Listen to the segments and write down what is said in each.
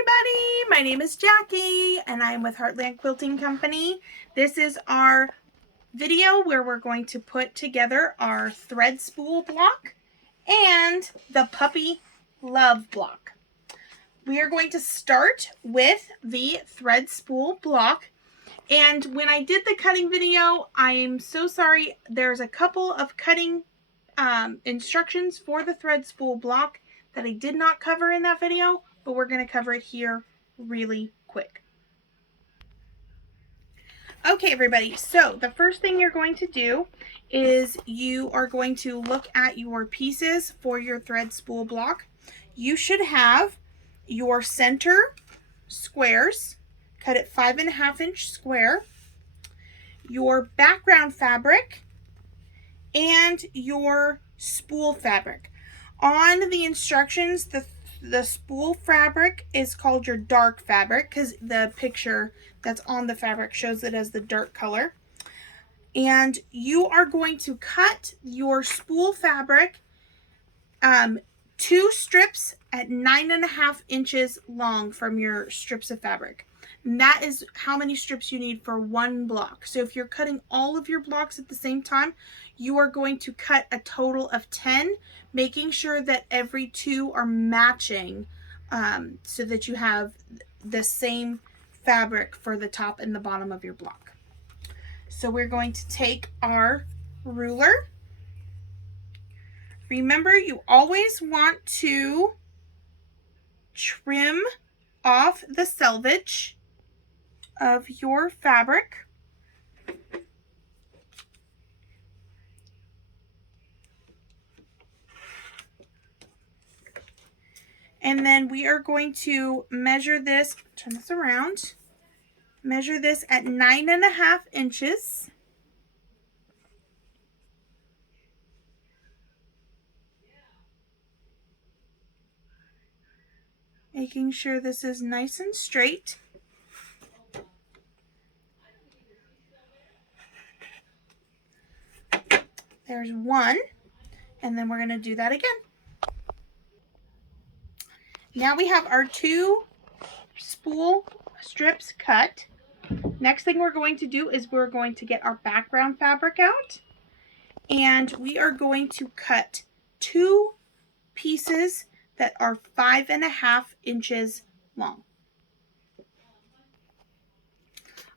everybody, my name is Jackie and I'm with Heartland Quilting Company. This is our video where we're going to put together our thread spool block and the puppy love block. We are going to start with the thread spool block, and when I did the cutting video, I'm so sorry, there's a couple of cutting instructions for the thread spool block that I did not cover in that video, but we're going to cover it here really quick. Okay, everybody, so the first thing you're going to do is you are going to look at your pieces for your thread spool block. You should have your center squares, cut at 5.5-inch square, your background fabric, and your spool fabric. On the instructions, the spool fabric is called your dark fabric because the picture that's on the fabric shows it as the dark color. And you are going to cut your spool fabric 2 strips at 9.5 inches long from your strips of fabric. And that is how many strips you need for one block. So if you're cutting all of your blocks at the same time, you are going to cut a total of 10, making sure that every 2 are matching so that you have the same fabric for the top and the bottom of your block. So we're going to take our ruler. Remember, you always want to trim off the selvage of your fabric. And then we are going to measure this, turn this around, measure this at 9.5 inches. Making sure this is nice and straight. There's one, and then we're going to do that again. Now we have our 2 spool strips cut. Next thing we're going to do is we're going to get our background fabric out, and we are going to cut 2 pieces that are 5.5 inches long.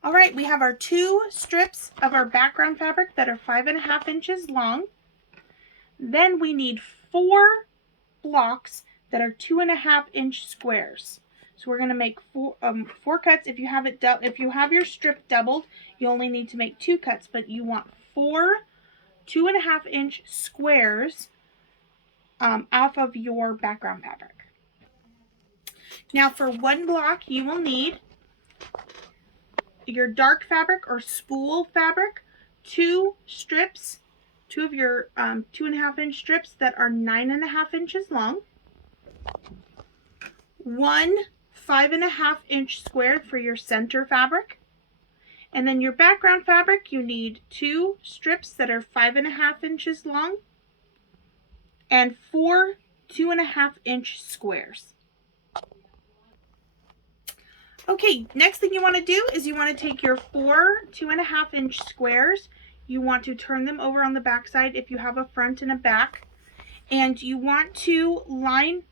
All right, we have our 2 strips of our background fabric that are 5.5 inches long. Then we need 4 blocks that are 2.5-inch squares. So we're going to make 4 cuts. If you have your strip doubled, you only need to make 2 cuts, but you want 4 2.5-inch squares off of your background fabric. Now for one block, you will need your dark fabric or spool fabric, 2 strips, 2 of your 2.5-inch strips that are 9.5 inches long, 1 5.5-inch square for your center fabric, and then your background fabric, you need 2 strips that are 5.5 inches long and 4 2.5-inch squares. Okay, next thing you want to do is you want to take your 4 2.5-inch squares. You want to turn them over on the back side if you have a front and a back, and you want to line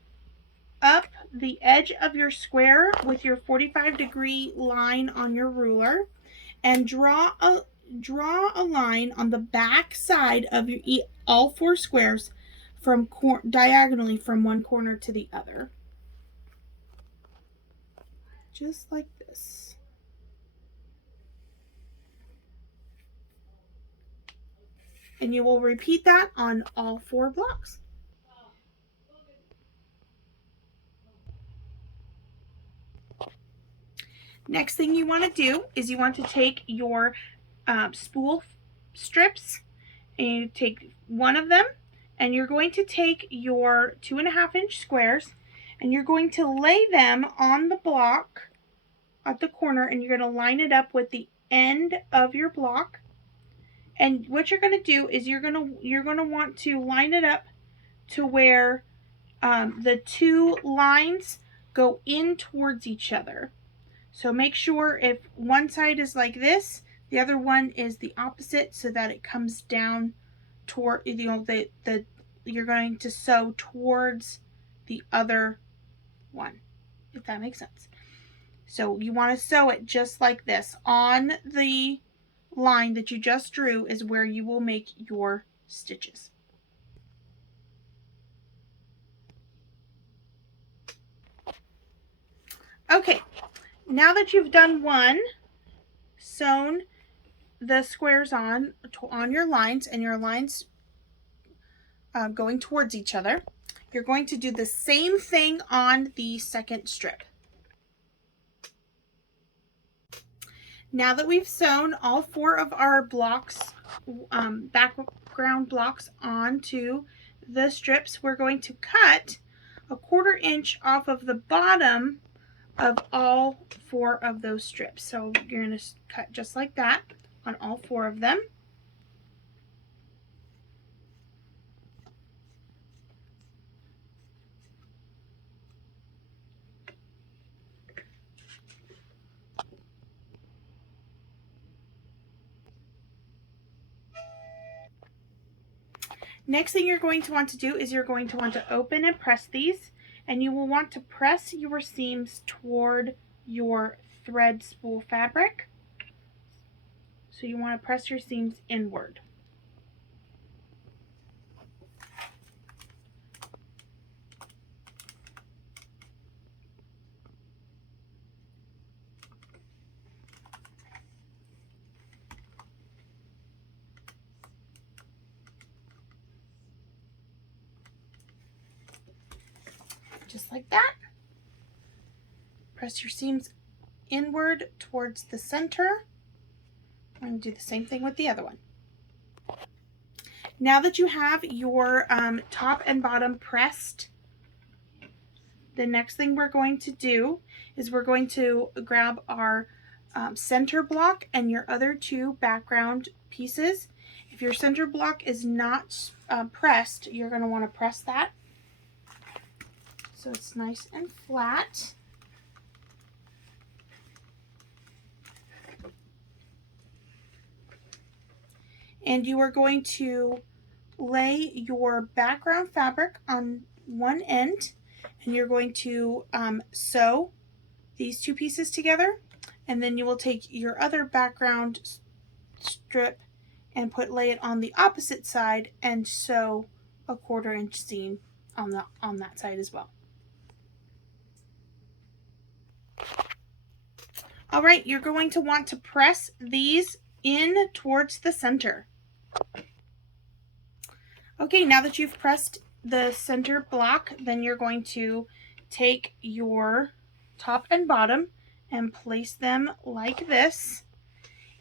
up the edge of your square with your 45-degree line on your ruler, and draw a line on the back side of your all 4 squares from diagonally from one corner to the other, just like this. And you will repeat that on all 4 blocks. Next thing you want to do is you want to take your spool strips, and you take one of them, and you're going to take your 2.5-inch squares, and you're going to lay them on the block at the corner, and you're going to line it up with the end of your block. And what you're going to do is you're going to want to line it up to where the 2 lines go in towards each other. So make sure if one side is like this, the other one is the opposite, so that it comes down toward, you know, you're going to sew towards the other one, if that makes sense. So you want to sew it just like this. On the line that you just drew is where you will make your stitches. Okay, now that you've done one, sewn the squares on your lines, and your lines going towards each other, you're going to do the same thing on the second strip. Now that we've sewn all 4 of our blocks, background blocks, onto the strips, we're going to cut a 1/4 inch off of the bottom of all 4 of those strips. So you're going to cut just like that on all 4 of them. Next thing you're going to want to do is you're going to want to open and press these, and you will want to press your seams toward your thread spool fabric. So you want to press your seams inward. Just like that. Press your seams inward towards the center. I'm going to do the same thing with the other one. Now that you have your top and bottom pressed, the next thing we're going to do is we're going to grab our center block and your other 2 background pieces. If your center block is not pressed, you're going to want to press that so it's nice and flat. And you are going to lay your background fabric on one end, and you're going to sew these 2 pieces together, and then you will take your other background strip and lay it on the opposite side and sew a 1/4 inch seam on that side as well. All right, you're going to want to press these in towards the center. Okay, now that you've pressed the center block, then you're going to take your top and bottom and place them like this.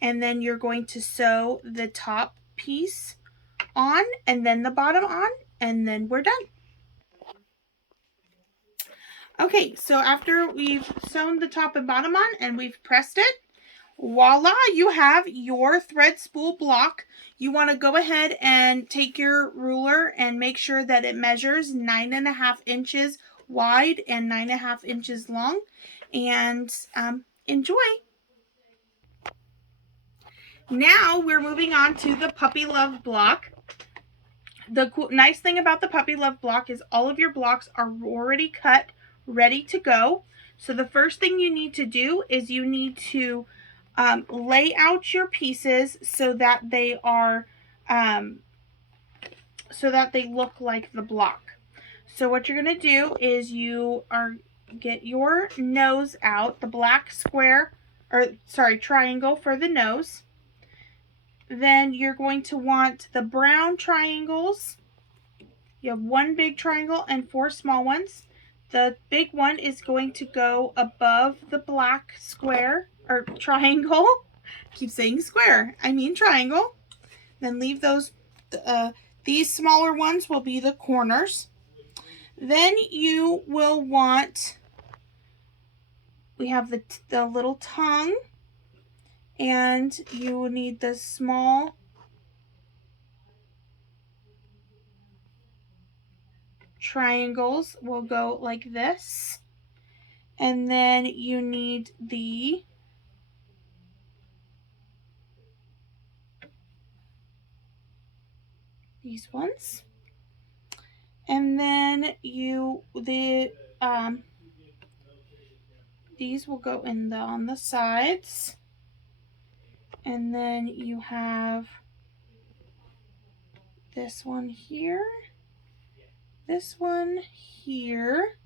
And then you're going to sew the top piece on and then the bottom on, and then we're done. Okay, so after we've sewn the top and bottom on and we've pressed it, voila, you have your thread spool block. You want to go ahead and take your ruler and make sure that it measures 9.5 inches wide and 9.5 inches long, and enjoy. Now we're moving on to the puppy love block. The nice thing about the puppy love block is all of your blocks are already cut, ready to go. So the first thing you need to do is you need to lay out your pieces so that they are so that they look like the block. So what you're going to do is you are get your nose out, the black square, or sorry, triangle for the nose. Then you're going to want the brown triangles. You have 1 big triangle and 4 small ones. The big one is going to go above the black square or triangle. I keep saying square, I mean triangle. Then leave those, these smaller ones will be the corners. Then you will want, we have the little tongue, and you will need the small triangles will go like this. And then you need these ones. And then these will go in on the sides. And then you have this one here, this one here,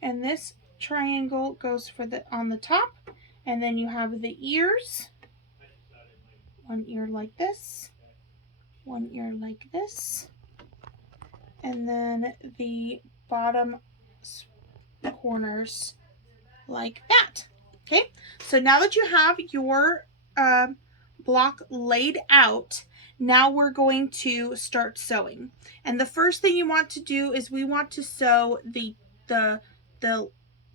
and this triangle goes for on the top. And then you have the ears, one ear like this, one ear like this, and then the bottom corners like that. Okay, so now that you have your block laid out, now we're going to start sewing. And the first thing you want to do is we want to sew the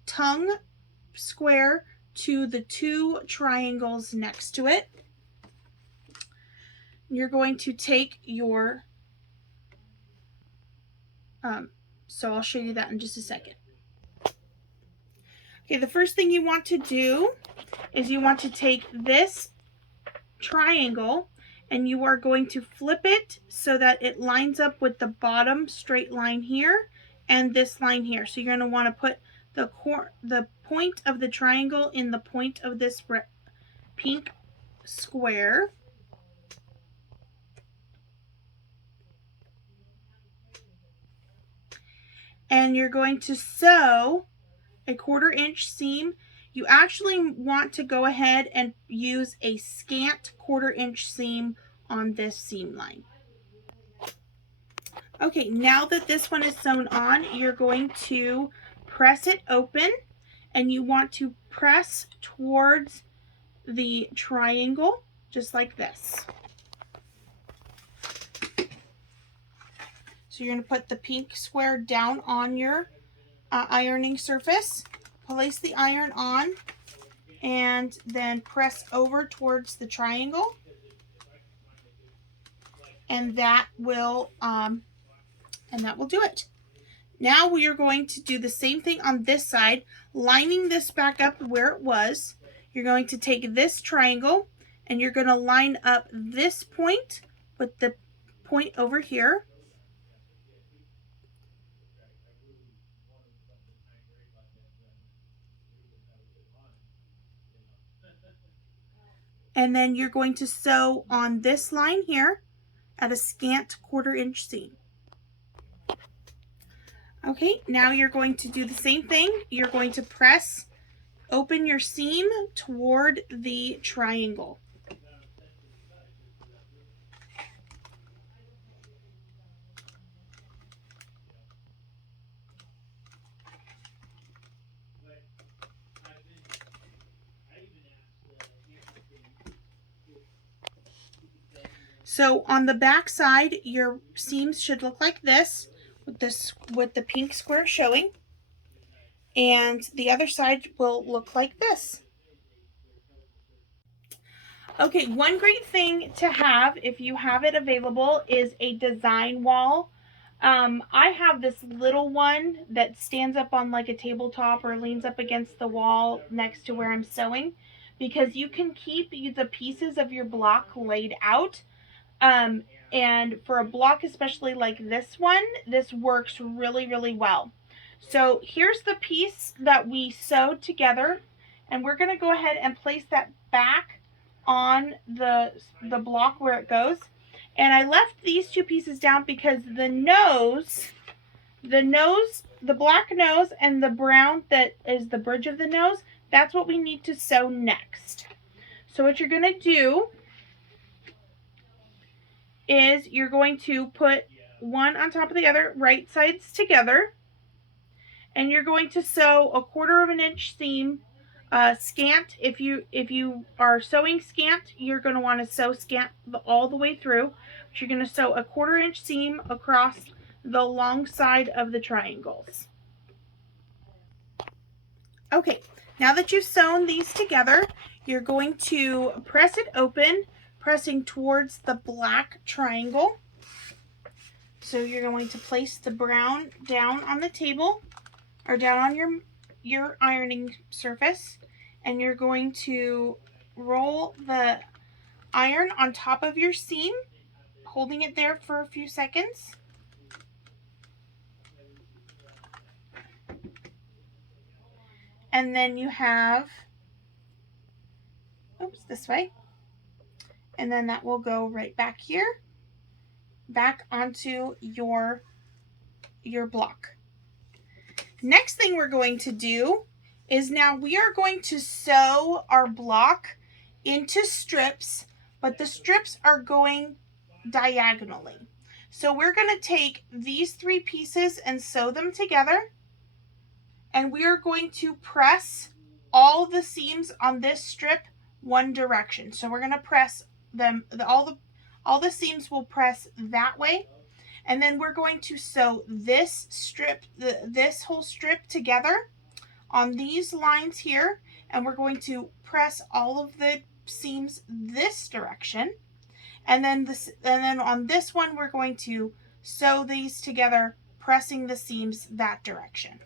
tongue square to the two triangles next to it. You're going to take your so I'll show you that in just a second. Okay, the first thing you want to do is you want to take this triangle and you are going to flip it so that it lines up with the bottom straight line here and this line here. So you're going to want to put the point of the triangle in the point of this pink square. And you're going to sew a 1/4 inch seam. You actually want to go ahead and use a scant 1/4 inch seam on this seam line. Okay, now that this one is sewn on, you're going to press it open and you want to press towards the triangle just like this. So you're going to put the pink square down on your ironing surface, place the iron on, and then press over towards the triangle, and that will do it. Now we are going to do the same thing on this side, lining this back up where it was. You're going to take this triangle and you're going to line up this point with the point over here. And then you're going to sew on this line here at a scant 1/4 inch seam. Okay, now you're going to do the same thing. You're going to press open your seam toward the triangle. So on the back side, your seams should look like this, with the pink square showing, and the other side will look like this. Okay, one great thing to have if you have it available is a design wall. I have this little one that stands up on like a tabletop or leans up against the wall next to where I'm sewing, because you can keep the pieces of your block laid out. And for a block especially like this one, this works really, really well. So here's the piece that we sewed together, and we're going to go ahead and place that back on the block where it goes. And I left these two pieces down because the black nose and the brown that is the bridge of the nose, that's what we need to sew next. So what you're going to do is you're going to put one on top of the other, right sides together, and you're going to sew a 1/4 inch seam scant. If you are sewing scant, you're going to want to sew scant all the way through. But you're going to sew a 1/4 inch seam across the long side of the triangles. Okay, now that you've sewn these together, you're going to press it open, pressing towards the black triangle. So you're going to place the brown down on the table, or down on your ironing surface and you're going to roll the iron on top of your seam, holding it there for a few seconds. And then you have, oops, this way. And then that will go right back here, back onto your block. Next thing we're going to do is now we are going to sew our block into strips, but the strips are going diagonally. So we're going to take these 3 pieces and sew them together, and we are going to press all the seams on this strip one direction. So we're going to press them, all the seams will press that way, and then we're going to sew this strip, this whole strip together on these lines here, and we're going to press all of the seams this direction, and then on this one we're going to sew these together, pressing the seams that direction.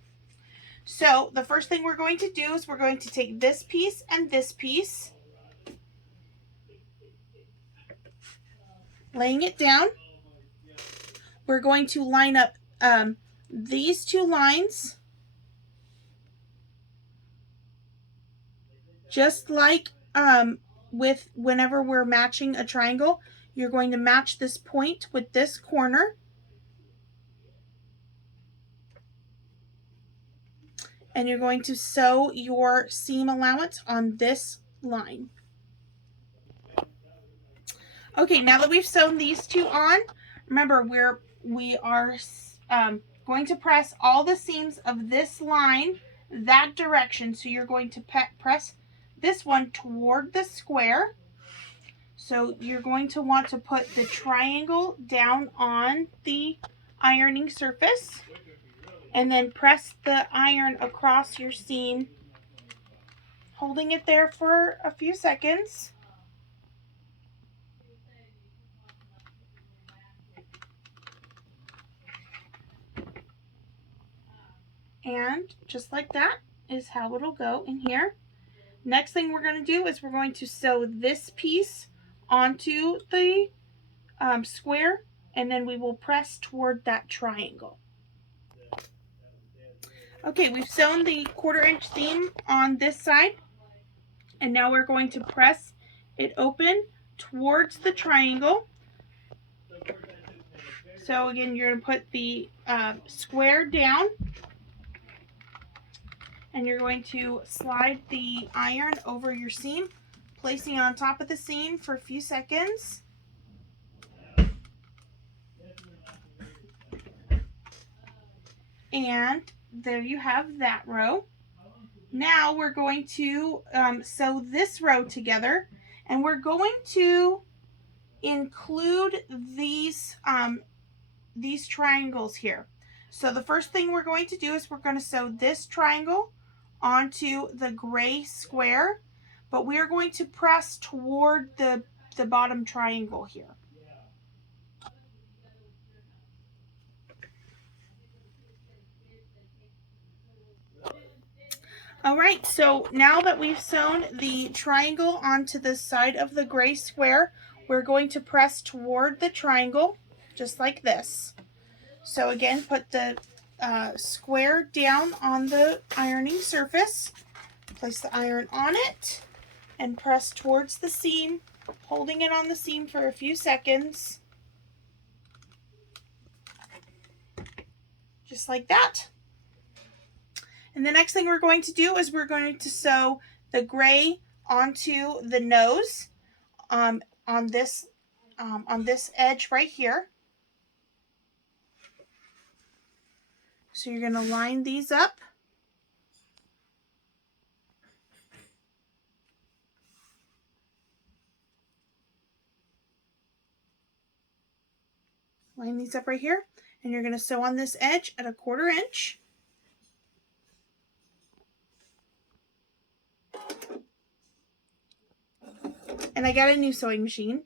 So the first thing we're going to do is we're going to take this piece and this piece, laying it down. We're going to line up these 2 lines, just like with whenever we're matching a triangle. You're going to match this point with this corner. And you're going to sew your seam allowance on this line. Okay, now that we've sewn these 2 on, remember we are going to press all the seams of this line that direction. So you're going to press this one toward the square. So you're going to want to put the triangle down on the ironing surface and then press the iron across your seam, holding it there for a few seconds. And just like that is how it'll go in here. Next thing we're going to do is we're going to sew this piece onto the square, and then we will press toward that triangle. Okay, we've sewn the 1/4 inch seam on this side, and now we're going to press it open towards the triangle. So again, you're going to put the square down, and you're going to slide the iron over your seam, placing it on top of the seam for a few seconds. And there you have that row. Now we're going to sew this row together, and we're going to include these triangles here. So the first thing we're going to do is we're going to sew this triangle onto the gray square, but we are going to press toward the bottom triangle here. All right, so now that we've sewn the triangle onto the side of the gray square, we're going to press toward the triangle, just like this. So again, put the square down on the ironing surface, place the iron on it, and press towards the seam, holding it on the seam for a few seconds. Just like that. And the next thing we're going to do is we're going to sew the gray onto the nose on this edge right here. So you're going to line these up. Line these up right here, and you're going to sew on this edge at a 1/4 inch. And I got a new sewing machine,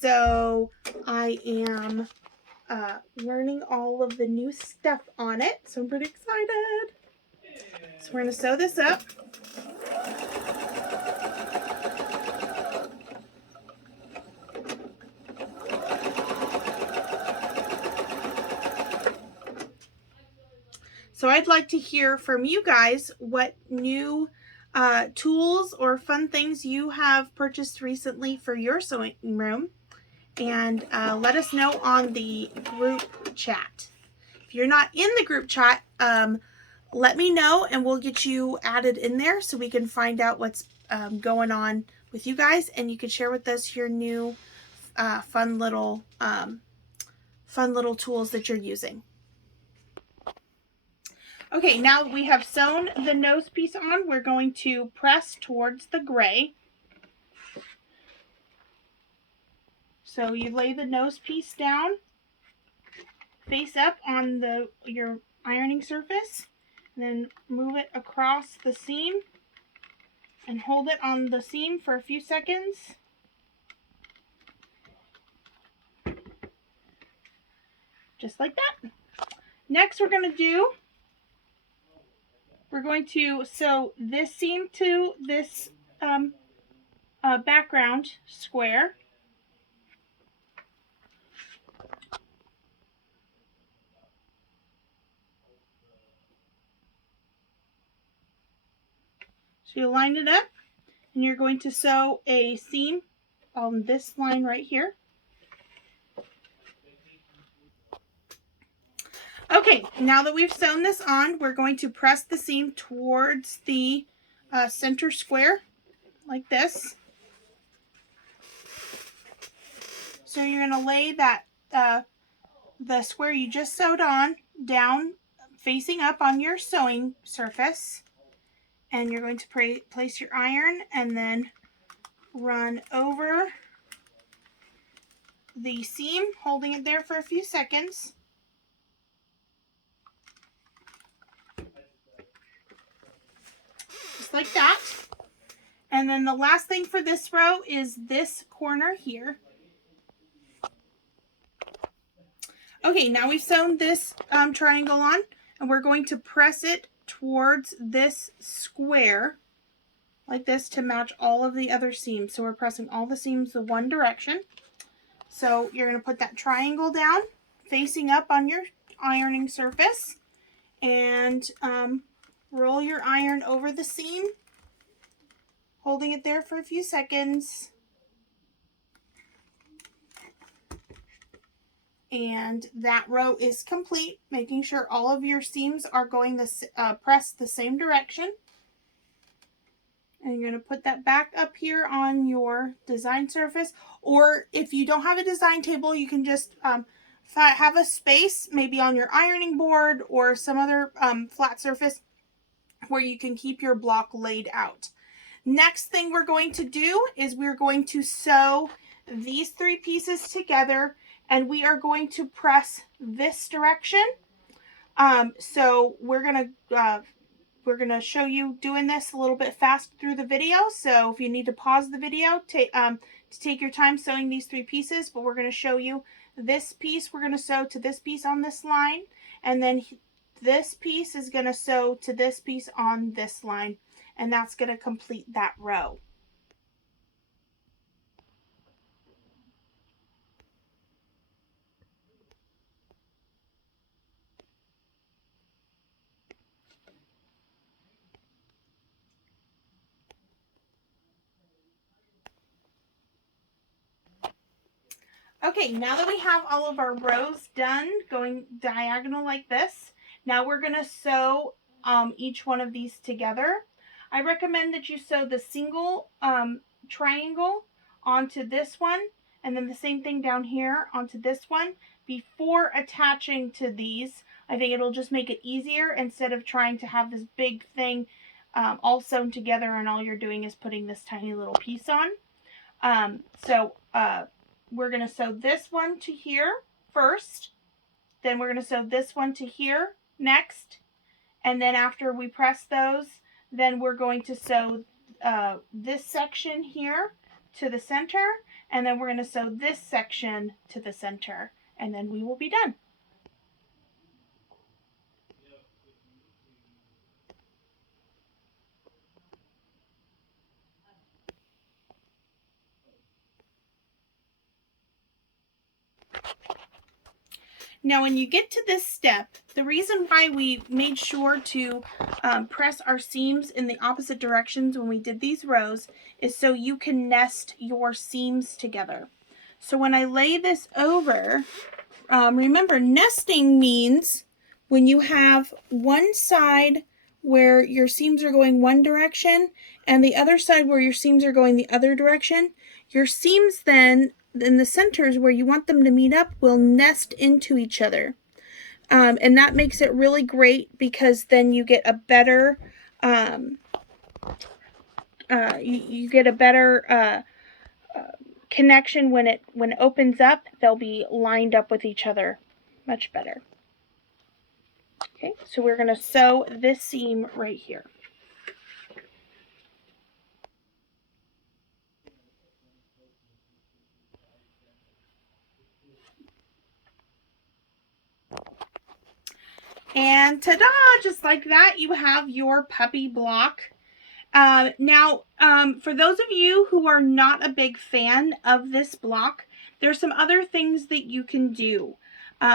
so I am learning all of the new stuff on it, so I'm pretty excited. So we're going to sew this up. So I'd like to hear from you guys what new tools or fun things you have purchased recently for your sewing room, and let us know on the group chat. If you're not in the group chat, let me know and we'll get you added in there so we can find out what's going on with you guys, and you can share with us your new fun little tools that you're using. Okay, now that we have sewn the nose piece on, we're going to press towards the gray. So you lay the nose piece down, face up on your ironing surface, and then move it across the seam and hold it on the seam for a few seconds. Just like that. Next we're going to sew this seam to this background square. So you line it up and you're going to sew a seam on this line right here. Okay, now that we've sewn this on, we're going to press the seam towards the center square like this. So you're going to lay that the square you just sewed on down facing up on your sewing surface, and you're going to place your iron and then run over the seam, holding it there for a few seconds. Just like that. And then the last thing for this row is this corner here. Okay, now we've sewn this triangle on, and we're going to press it towards this square like this to match all of the other seams. So we're pressing all the seams the one direction. So you're going to put that triangle down facing up on your ironing surface and roll your iron over the seam, holding it there for a few seconds. And that row is complete, making sure all of your seams are going pressed the same direction. And you're going to put that back up here on your design surface. Or if you don't have a design table, you can just have a space, maybe on your ironing board or some other flat surface where you can keep your block laid out. Next thing we're going to do is we're going to sew these three pieces together, and we are going to press this direction. So we're gonna show you doing this a little bit fast through the video. So if you need to pause the video, to take your time sewing these three pieces. But we're gonna show you this piece. We're gonna sew to this piece on this line, and then this piece is gonna sew to this piece on this line, and that's gonna complete that row. Okay, now that we have all of our rows done going diagonal like this, now we're going to sew each one of these together. I recommend that you sew the single triangle onto this one, and then the same thing down here onto this one before attaching to these. I think it'll just make it easier instead of trying to have this big thing all sewn together and all you're doing is putting this tiny little piece on. We're going to sew this one to here first, then we're going to sew this one to here next, and then after we press those, then we're going to sew this section here to the center, and then we're going to sew this section to the center, and then we will be done. Now, when you get to this step, the reason why we made sure to press our seams in the opposite directions when we did these rows is so you can nest your seams together. So when I lay this over, remember, nesting means when you have one side where your seams are going one direction and the other side where your seams are going the other direction, your seams then in the centers where you want them to meet up will nest into each other. And that makes it really great because then you get a better you get a better connection when it opens up. They'll be lined up with each other much better. Okay, so we're going to sew this seam right here. And ta-da! Just like that, you have your puppy block. Now, for those of you who are not a big fan of this block, there's some other things that you can do.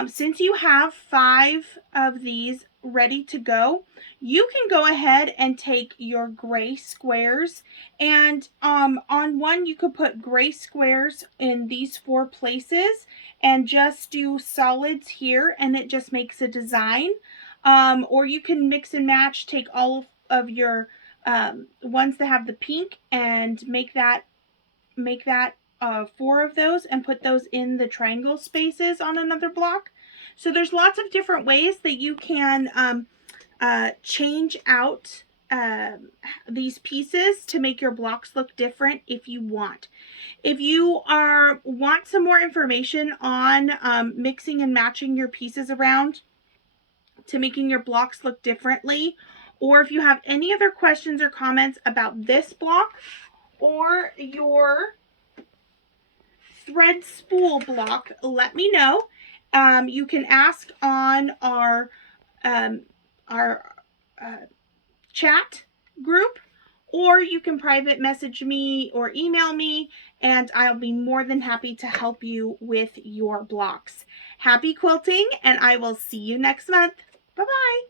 Since you have 5 of these ready to go, you can go ahead and take your gray squares and on one you could put gray squares in these 4 places and just do solids here and it just makes a design. Or you can mix and match, take all of your ones that have the pink and make that 4 of those and put those in the triangle spaces on another block. So there's lots of different ways that you can change out these pieces to make your blocks look different if you want. If you want some more information on mixing and matching your pieces around to making your blocks look differently, or if you have any other questions or comments about this block or your thread spool block, let me know. You can ask on our chat group, or you can private message me or email me, and I'll be more than happy to help you with your blocks. Happy quilting, and I will see you next month. Bye-bye.